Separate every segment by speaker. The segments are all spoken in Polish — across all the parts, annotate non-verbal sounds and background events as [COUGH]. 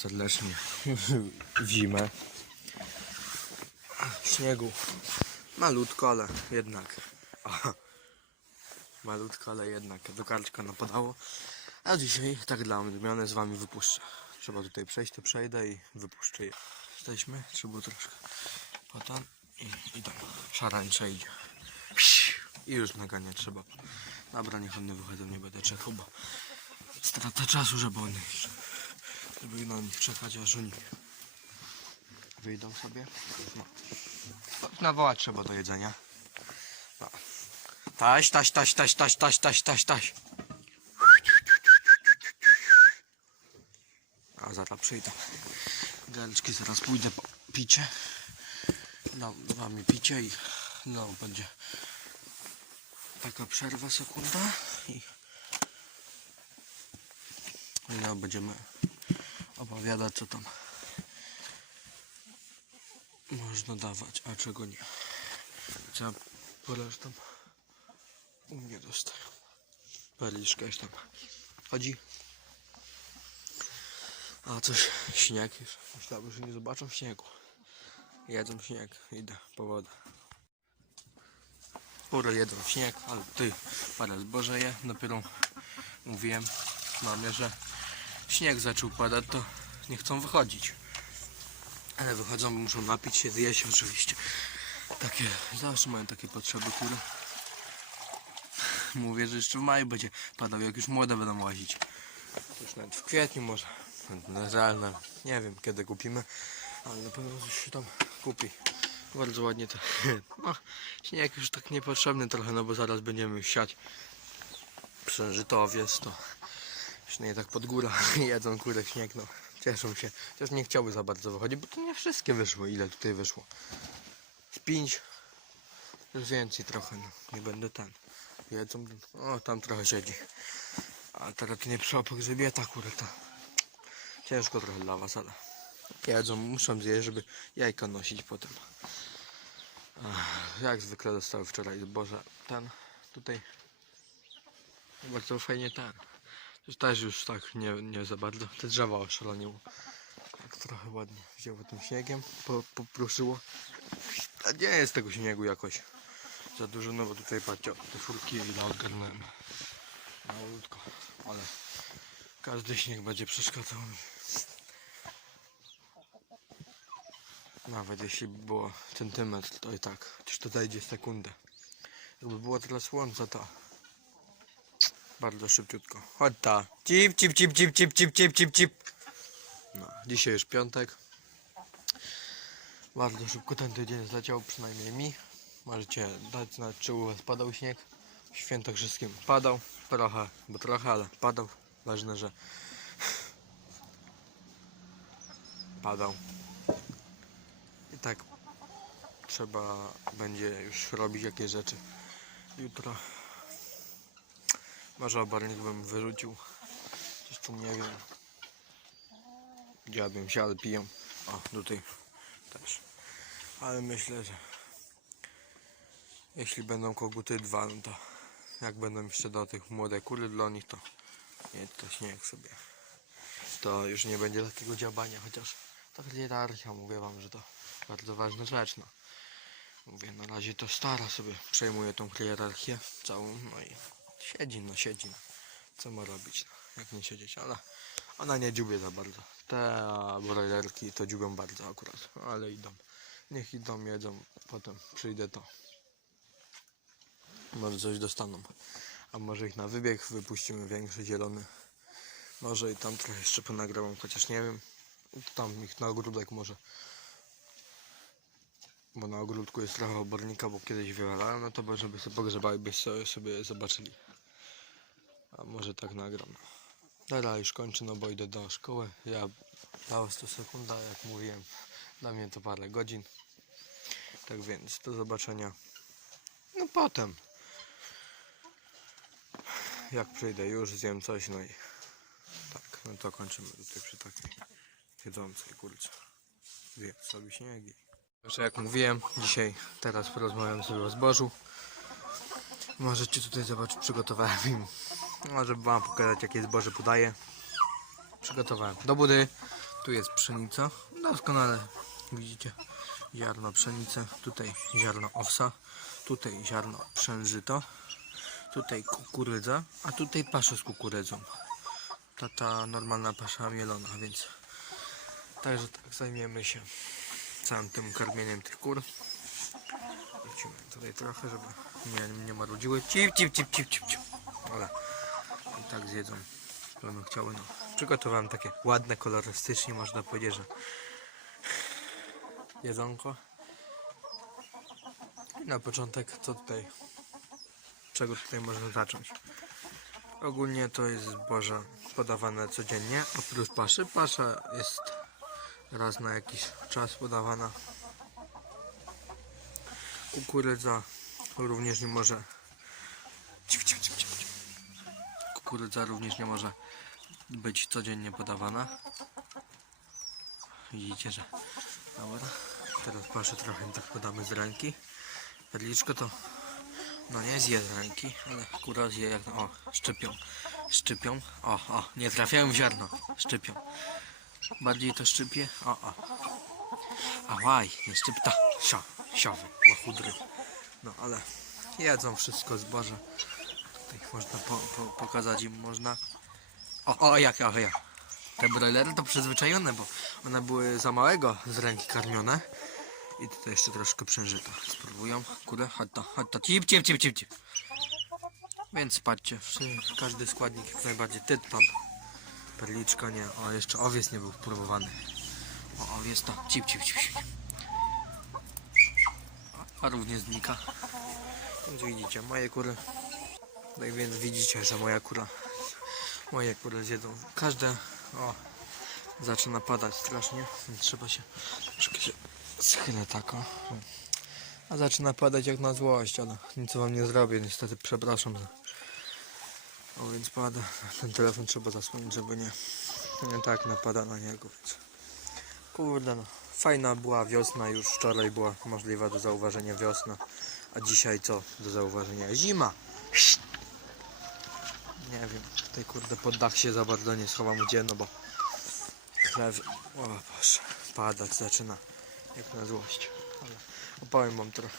Speaker 1: Serdecznie w zimę. Śniegu malutko, ale jednak. Aha. Malutko, ale jednak do karczka napadało. A dzisiaj tak dla odmiany z Wami wypuszczę. Trzeba tutaj przejść, to przejdę i wypuszczę je. Jesteśmy, trzeba troszkę potem i idą. Szarańcza idzie. I już nagania trzeba. Dobra, niech one wychodzą, nie będę czekał, bo strata czasu, żeby one żeby na nich czekać, aż oni wyjdą sobie. No. Nawołać trzeba do jedzenia. No. Taś, taś, taś, taś, taś, taś, taś, taś, taś. A zaraz przyjdę. Gareczki zaraz pójdę po picie. Dam wam picie i no będzie taka przerwa sekunda i no będziemy opowiadać co tam można dawać, a czego nie. Trzeba poresztam u mnie dostaję. Perliczka jest tam chodzi. A coś, śnieg już. Myślałem, że nie zobaczą śniegu. Jedzą śnieg, idę po wodę. Sporo jedzą śnieg, ale ty parę zboże je. Dopiero mówiłem mamie, że śnieg zaczął padać, to nie chcą wychodzić. Ale wychodzą, bo muszą napić się, zjeść oczywiście. Takie, zawsze mają takie potrzeby, które mówię, że jeszcze w maju będzie padał, jak już młode będą łazić. Już nawet w kwietniu może. Realne, nie wiem kiedy kupimy, ale na pewno coś się tam kupi. Bardzo ładnie to. [LAUGHS] No, śnieg już tak niepotrzebny trochę, no bo zaraz będziemy siać. Przężyto owiec, to już nie tak pod górę [LAUGHS] jedzą kurę śnieg, no. Cieszą się. Chociaż nie chciałby za bardzo wychodzić, bo to nie wszystkie wyszło, ile tutaj wyszło. Z pięć, już więcej trochę, no. Nie będę ten. Jedzą, o tam trochę siedzi. A teraz nie przy pogrzebieta, kurę, to ciężko trochę dla was, ale jedzą, muszą zjeść, żeby jajka nosić potem. Jak zwykle dostały wczoraj zboże ten tutaj bardzo fajnie ten. Też już tak nie, nie za bardzo. Te drzewa oszaloniło. Tak trochę ładnie wzięło tym śniegiem, po, popruszyło. A nie jest tego śniegu jakoś za dużo, no bo tutaj patrzcie, te furki ile odgarnąłem. Malutko, ale każdy śnieg będzie przeszkadzał mi. Nawet jeśli by było centymetr, to i tak, chociaż to zajdzie sekundę. Jakby było tyle słońca, to bardzo szybciutko. Chodź ta. Cip, cip, cip, cip, cip, cip, cip, cip, cip. No, dzisiaj już piątek. Bardzo szybko ten tydzień zleciał, przynajmniej mi. Możecie dać znać, czy u was padał śnieg. W Świętokrzyskim padał. Trochę, bo trochę, ale padał. Ważne, że padał. I tak trzeba będzie już robić jakieś rzeczy. Jutro może obornik bym wyrzucił. Jeszcze nie wiem. Gdzie ja bym się, ale piją. O, tutaj też. Ale myślę, że jeśli będą koguty dwa, no to jak będą jeszcze do tych młode kury dla nich, to nie, to śnieg sobie. To już nie będzie takiego dziabania, chociaż to hierarchia, mówię wam, że to bardzo ważna rzecz, no. Mówię, na razie to stara sobie przejmuje tą hierarchię całą, no i siedzi, no siedzi. No. Co ma robić, no, jak nie siedzieć, ale ona nie dziubie za bardzo. Te a, brojlerki to dziubią bardzo akurat, ale idą. Niech idą, jedzą, potem przyjdę to. Może coś dostaną. A może ich na wybieg wypuścimy większy, zielony. Może i tam trochę jeszcze ponagrałem, chociaż nie wiem. Tam ich na ogródek może. Bo na ogródku jest trochę obornika, bo kiedyś wywalałem, no to żeby sobie pogrzebali, by sobie, sobie zobaczyli. A może tak nagram. Dobra, już kończę, no bo idę do szkoły. Ja dała 100 sekunda, jak mówiłem. Dla mnie to parę godzin. Tak więc, do zobaczenia. No potem. Jak przyjdę już, zjem coś, no i tak, no to kończymy tutaj przy takiej jedzącej kurce. Zjem sobie śniegi. Także jak mówiłem, dzisiaj, teraz porozmawiam sobie o zbożu. Możecie tutaj zobaczyć, przygotowałem im, no, żeby wam pokazać jakie zboże podaję. Przygotowałem do budy, Tu jest pszenica. Doskonale widzicie. Ziarno pszenicy. Tutaj ziarno owsa. Tutaj ziarno pszężyto. Tutaj kukurydza. A tutaj pasza z kukurydzą. Ta, ta normalna pasza mielona, więc także tak zajmiemy się całym tym karmieniem tych kur. Wrócimy tutaj trochę, żeby nie, nie marudziły. Cip, cip, cip, cip, cip, cip. I tak zjedzą. Będą chciały. No. Przygotowałem takie ładne, kolorystycznie można powiedzieć, że jedzonko. I na początek co tutaj, czego tutaj można zacząć? Ogólnie to jest zboże podawane codziennie, oprócz paszy. Pasza jest raz na jakiś czas podawana. Kukurydza również nie może. Kukurydza również nie może być codziennie podawana. Widzicie, że. Dobra. Teraz paszę trochę tak podamy z ręki. Perliczko to. No nie zje z ręki, ale kura zje jak. O, szczypią. Szczypią. O, o, nie trafiają w ziarno. Szczypią. Bardziej to szczypie. O, o. Ałaj, nie szczypta. Sio, siowy, łachudry. No ale jedzą wszystko zboże. Tutaj można po, po, pokazać im można. O, o, jak, o, jak. Te broilery to przyzwyczajone, bo one były za małego z ręki karmione. I tutaj jeszcze troszkę przężyto. Spróbują. Kurde, chodź to, chodź to. Cip, cip, cip, cip, cip. Więc patrzcie, każdy składnik jak najbardziej ty tam. Perliczka nie. O, jeszcze owiec nie był próbowany. O, owiec to. Cip, cip, cip, cip. A również znika. Więc widzicie, moje kury. Tak więc widzicie, że moja kura. Moje kury zjedzą. Każde. O. Zaczyna padać strasznie. Więc trzeba się. Troszkę się schylę tak o. że- A zaczyna padać jak na złość, ale nic wam nie zrobię. Niestety przepraszam za. O więc pada. Ten telefon trzeba zasłonić, żeby nie. Nie tak napada na niego, więc. Kurde no. Fajna była wiosna już wczoraj była możliwa do zauważenia wiosna. A dzisiaj co do zauważenia? Zima! Nie wiem, tutaj kurde pod dach się za bardzo nie schowam gdzie, no bo krew, o Boże, padać zaczyna jak na złość. Ale opowiem wam trochę,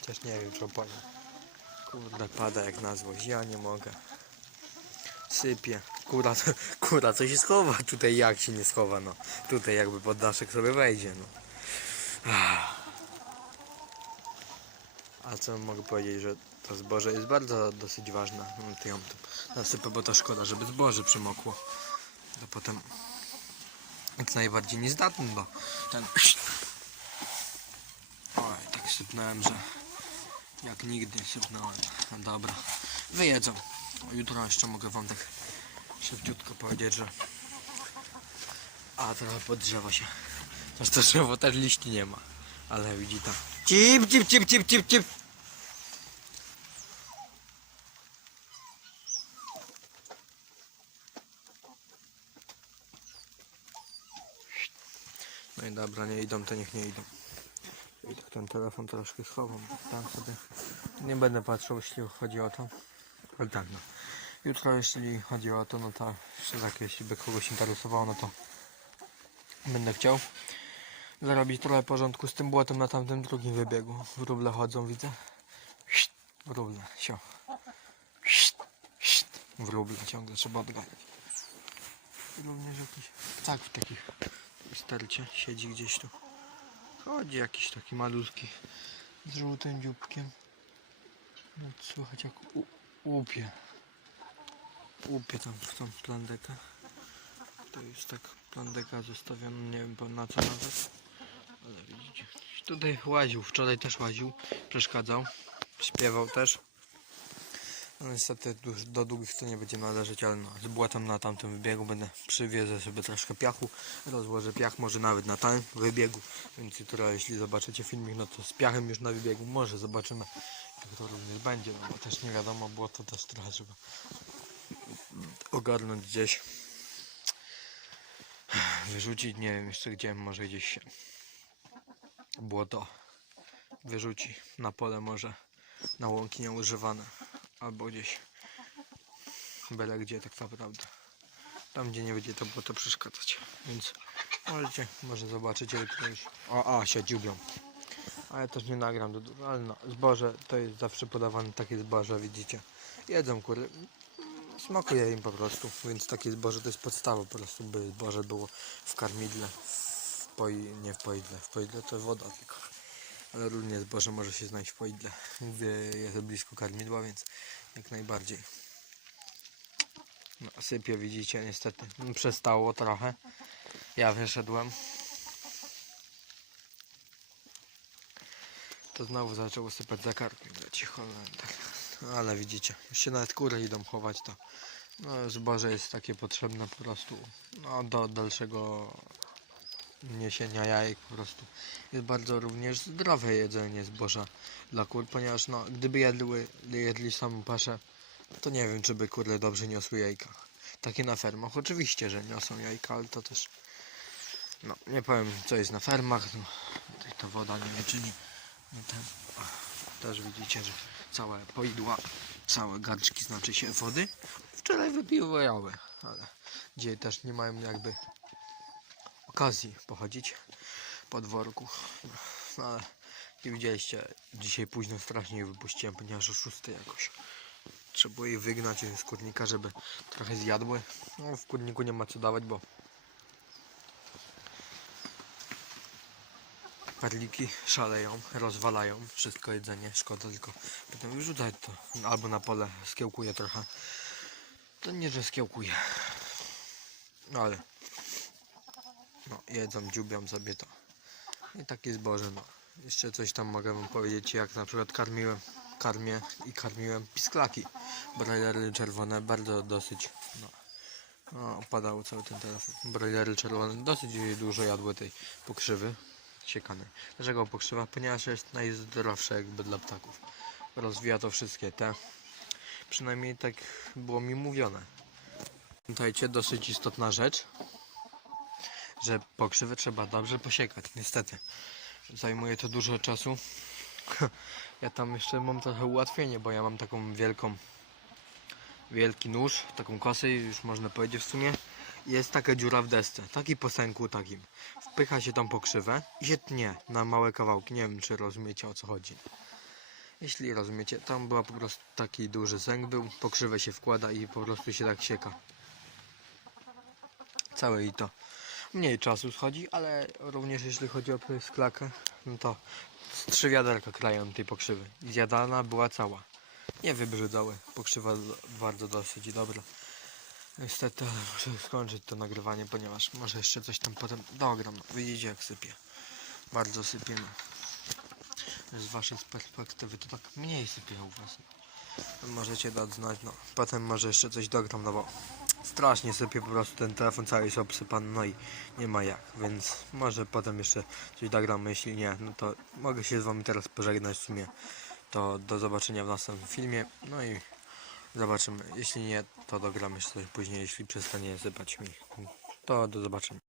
Speaker 1: chociaż nie wiem czy opowiem. Kurde, pada jak na złość, ja nie mogę. Sypie. Kura, [LAUGHS] kura co się schowa tutaj jak się nie schowa, no. Tutaj jakby pod daszek sobie wejdzie, no. A co mogę powiedzieć, że to zboże jest bardzo dosyć ważne. No to ją tu nasypę, bo to szkoda, żeby zboże przymokło. To potem jak najbardziej niezdatny, bo ten... [SNIFFS] Oj, tak sypnąłem, że jak nigdy sypnąłem. No dobra, wyjedzą. Jutro jeszcze mogę wam tak szybciutko powiedzieć, że... A, trochę podgrzewa się. Też to drzewo też liści nie ma. Ale widzi tam. Cip, cip, cip, cip, cip, cip. No i dobra, nie idą, to niech nie idą. I tak ten telefon troszkę schowam. Tam sobie nie będę patrzył, jeśli chodzi o to. Ale tak no. Jutro jeśli chodzi o to, no to jeszcze tak, jeśli by kogoś interesowało, no to będę chciał zarobić trochę porządku z tym błotem na tamtym drugim wybiegu. Wróble chodzą, widzę. Wróble, sio. Wróble ciągle trzeba odganiać. Również jakiś tak w takich stercie siedzi gdzieś tu. Chodzi jakiś taki malutki z żółtym dzióbkiem. No, słychać jak łupie. Łupie tam w tą plandekę. To jest tak plandeka zostawiona, nie wiem na co nawet. Ale widzicie. Tutaj łaził, wczoraj też łaził, przeszkadzał. Śpiewał też. No niestety do długich to nie będzie należeć, ale no, z błotem na tamtym wybiegu będę przywiezę sobie troszkę piachu, rozłożę piach może nawet na tym wybiegu, więc jutro jeśli zobaczycie filmik, no to z piachem już na wybiegu może zobaczymy jak to również będzie, no bo też nie wiadomo, błoto też trochę trzeba ogarnąć gdzieś, wyrzucić, nie wiem jeszcze gdzie, może gdzieś się błoto wyrzuci na pole może, na łąki nieużywane albo gdzieś byle gdzie tak naprawdę tam gdzie nie będzie to było to przeszkadzać więc Możecie, może zobaczycie jutro już. O, a, się dziubią. A ja też nie nagram do dużo, ale no, zboże to jest zawsze podawane takie zboże, widzicie. Jedzą kury. Smakuje im po prostu, więc takie zboże to jest podstawa po prostu, by zboże było w karmidle, w poi, nie w poidle, w poidle to woda tylko. Ale również zboże może się znaleźć w poidle, gdzie jest blisko karmidła, więc jak najbardziej. No, sypie, widzicie, niestety. No, Przestało trochę. Ja wyszedłem. To znowu zaczęło sypać za kartę. Ci Holender. Ale widzicie, już się nawet kury idą chować to. No, zboże jest takie potrzebne po prostu no, do dalszego niesienia jajek po prostu. Jest bardzo również zdrowe jedzenie zboża dla kur, ponieważ no, gdyby jadły, jedli samą paszę, to nie wiem, czy by kury dobrze niosły jajka. Takie na fermach, oczywiście, że niosą jajka, ale to też no, nie powiem co jest na fermach, no, tutaj ta woda nie wiem czy nie, nie ten, też widzicie, że całe poidła, całe garczki znaczy się wody, wczoraj wypiwały, ale dzisiaj też nie mają jakby okazji pochodzić po dworku, no, ale nie widzieliście, dzisiaj późno strasznie wypuściłem, ponieważ o 6 jakoś trzeba je wygnać z kurnika, żeby trochę zjadły, no w kurniku nie ma co dawać, bo Perliki szaleją, rozwalają wszystko jedzenie, szkoda tylko potem wyrzucać to. Albo na pole skiełkuje trochę. To nie, że skiełkuje, no ale no, jedzą, dziubią sobie to. I takie zboże, no. Jeszcze coś tam mogę wam powiedzieć, jak na przykład karmiłem, karmię i karmiłem pisklaki. Broilery czerwone, bardzo dosyć, no. No, cały ten telefon. Broilery czerwone dosyć dużo jadły tej pokrzywy siekanej. Dlaczego pokrzywa? Ponieważ jest najzdrowsze jakby dla ptaków. Rozwija to wszystkie te. Przynajmniej tak było mi mówione. Pamiętajcie, dosyć istotna rzecz, że pokrzywę trzeba dobrze posiekać. Niestety. Zajmuje to dużo czasu. [LAUGHS] Ja tam jeszcze mam trochę ułatwienie, bo ja mam taką wielką wielki nóż, taką kosę już można powiedzieć w sumie. Jest taka dziura w desce, taki po sęku takim. Wpycha się tam pokrzywę i się tnie na małe kawałki. Nie wiem czy rozumiecie o co chodzi. Jeśli rozumiecie, tam była po prostu taki duży sęk był, pokrzywę się wkłada i po prostu się tak sieka. Całe i to. Mniej czasu schodzi, ale również jeśli chodzi o sklakę, no to trzy wiaderka krają tej pokrzywy. Zjadana była cała. Nie wybrzydzały. Pokrzywa bardzo dosyć dobra. Niestety, muszę skończyć to nagrywanie, ponieważ może jeszcze coś tam potem dogram. No, Widzicie jak sypie. Bardzo sypie. No. Z waszej perspektywy to tak mniej sypie u was. Możecie dać znać, no. Potem może jeszcze coś dogram, no bo strasznie sypie po prostu ten telefon cały jest obsypany, no i nie ma jak, więc może potem jeszcze coś dogram, jeśli nie, no to mogę się z wami teraz pożegnać w sumie. To do zobaczenia w następnym filmie, no i zobaczymy. Jeśli nie, to dogram jeszcze coś później, jeśli przestanie sypać mi. To do zobaczenia.